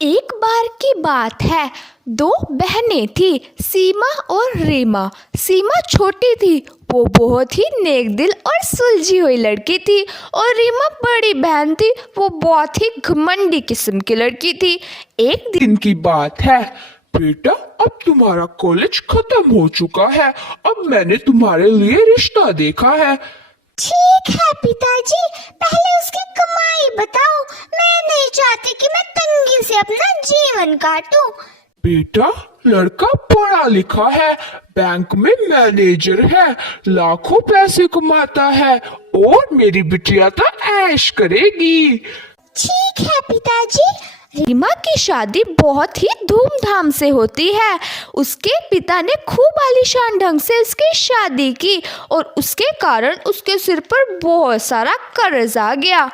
एक बार की बात है। दो बहनें थी, सीमा और रीमा। सीमा छोटी थी, वो बहुत ही नेक दिल और सुलझी हुई लड़की थी, और रीमा बड़ी बहन थी, वो बहुत ही घमंडी किस्म की लड़की थी। एक दिन की बात है। बेटा, अब तुम्हारा कॉलेज खत्म हो चुका है। अब मैंने तुम्हारे लिए रिश्ता देखा है। ठीक है पिताजी, पहले उसकी कमाई बताओ। मैं नहीं चाहती कि मैं तंगी से अपना जीवन काटूं। बेटा, लड़का पढ़ा लिखा है, बैंक में मैनेजर है, लाखों पैसे कमाता है, और मेरी बिटिया तो ऐश करेगी। ठीक है पिताजी। रीमा की शादी बहुत ही धूमधाम से होती है। उसके पिता ने खूब आलीशान ढंग से उसकी शादी की, और उसके कारण उसके सिर पर बहुत सारा कर्ज आ गया।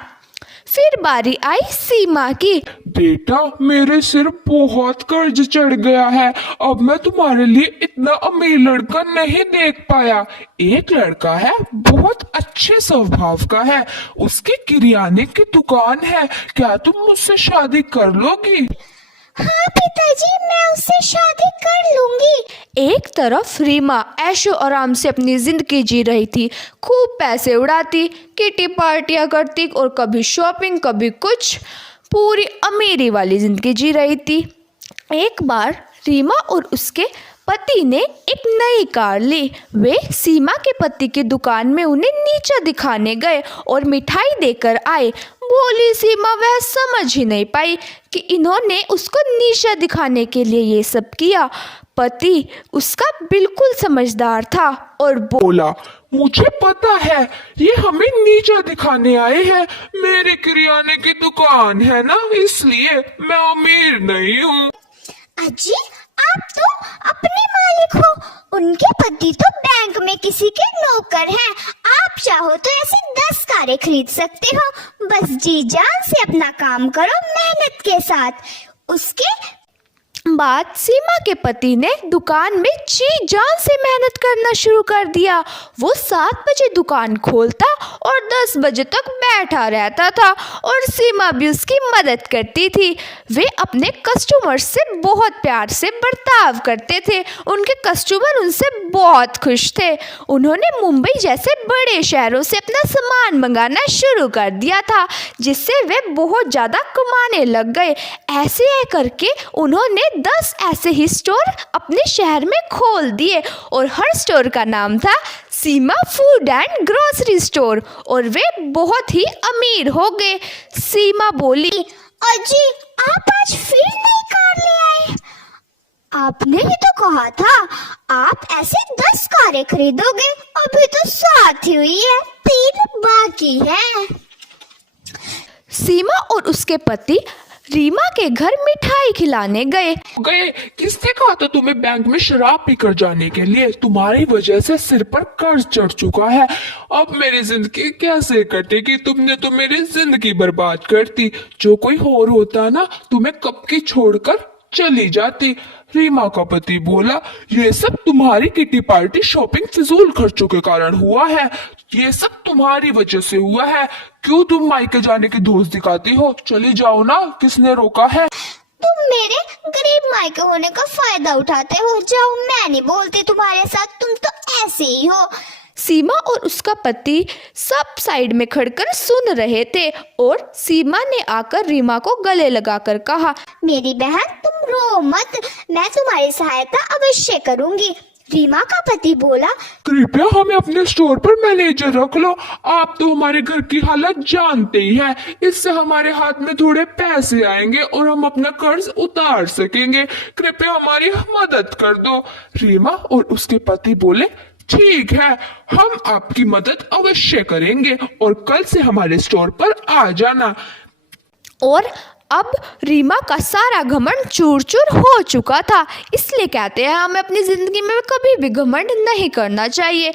फिर बारी आई सीमा की। बेटा, मेरे सिर बहुत कर्ज चढ़ गया है। अब मैं तुम्हारे लिए इतना अमीर लड़का नहीं देख पाया। एक लड़का है, बहुत अच्छे स्वभाव का है, उसकी किराने की दुकान है। क्या तुम मुझसे शादी कर लोगी? हाँ पिताजी, मैं उससे शादी कर लूंगी। एक तरफ रीमा ऐशो आराम से अपनी जिंदगी जी रही थी, खूब पैसे उड़ाती, किटी पार्टियां करती, और कभी शॉपिंग कभी कुछ, पूरी अमीरी वाली जिंदगी जी रही थी। एक बार रीमा और उसके पति ने एक नई कार ली। वे सीमा के पति की दुकान में उन्हें नीचा दिखाने गए और मिठाई देकर आए। बोली सीमा वह समझ ही नहीं पाई कि इन्होंने उसको नीचा दिखाने के लिए ये सब किया। पति उसका बिल्कुल समझदार था और बोला, मुझे पता है ये हमें नीचा दिखाने आए हैं। मेरे किराने की दुकान है ना, इसलिए मैं अमीर नहीं हूँ। अजी, आप तो अपने मालिक हो, उनके पति तो बैंक में किसी के नौकर हैं। आप चाहो तो ऐसी 10 कारें खरीद सकते हो। बस जी जान से अपना काम करो, मेहनत के साथ। उसके बाद सीमा के पति ने दुकान में जी जान से मेहनत करना शुरू कर दिया। वो 7 बजे दुकान खोलता और 10 बजे तक बैठा रहता था, और सीमा भी उसकी मदद करती थी। वे अपने कस्टमर से बहुत प्यार से बर्ताव करते थे। उनके कस्टमर उनसे बहुत खुश थे। उन्होंने मुंबई जैसे बड़े शहरों से अपना सामान मंगाना शुरू कर दिया था, जिससे वे बहुत ज़्यादा कमाने लग गए। ऐसे करके उन्होंने 10 ऐसे ही स्टोर अपने शहर में खोल दिए, और हर स्टोर का नाम था सीमा फूड एंड ग्रोसरी स्टोर, और वे बहुत ही अमीर हो गए। सीमा बोली, अजी, आप आज फिर नई कार ले आए। आपने ही तो कहा था आप ऐसे 10 कारें खरीदोगे। अभी तो 7 ही हुई है, 3 बाकी है। सीमा और उसके पति रीमा के घर मिठाई खिलाने गए। किसने कहा था तुम्हें बैंक में शराब पीकर जाने के लिए? तुम्हारी वजह से सिर पर कर्ज चढ़ चुका है। अब मेरी जिंदगी कैसे कटेगी? तुमने तो मेरी जिंदगी बर्बाद कर दी। जो कोई और होता ना, तुम्हें कब की छोड़कर चली जाती। रीमा का पति बोला, ये सब तुम्हारी किटी पार्टी शॉपिंग फिजूल खर्चों के कारण हुआ है। ये सब तुम्हारी वजह से हुआ है। क्यों तुम मायके जाने की धौंस दिखाती हो? चली जाओ ना, किसने रोका है? तुम मेरे गरीब मायके होने का फायदा उठाते हो। जाओ, मैं नहीं बोलती तुम्हारे साथ, तुम तो ऐसे ही हो। सीमा और उसका पति सब साइड में खड़कर सुन रहे थे, और सीमा ने आकर रीमा को गले लगाकर कहा, मेरी बहन, तुम रो मत, मैं तुम्हारी सहायता अवश्य करूंगी। रीमा का पति बोला, कृपया हमें अपने स्टोर पर मैनेजर रख लो। आप तो हमारे घर की हालत जानते ही हैं। इससे हमारे हाथ में थोड़े पैसे आएंगे और हम अपना कर्ज उतार सकेंगे। कृपया हमारी मदद कर दो। रीमा और उसके पति बोले, ठीक है, हम आपकी मदद अवश्य करेंगे, और कल से हमारे स्टोर पर आ जाना। और अब रीमा का सारा घमंड चूर चूर हो चुका था। इसलिए कहते हैं हमें अपनी जिंदगी में कभी भी घमंड नहीं करना चाहिए।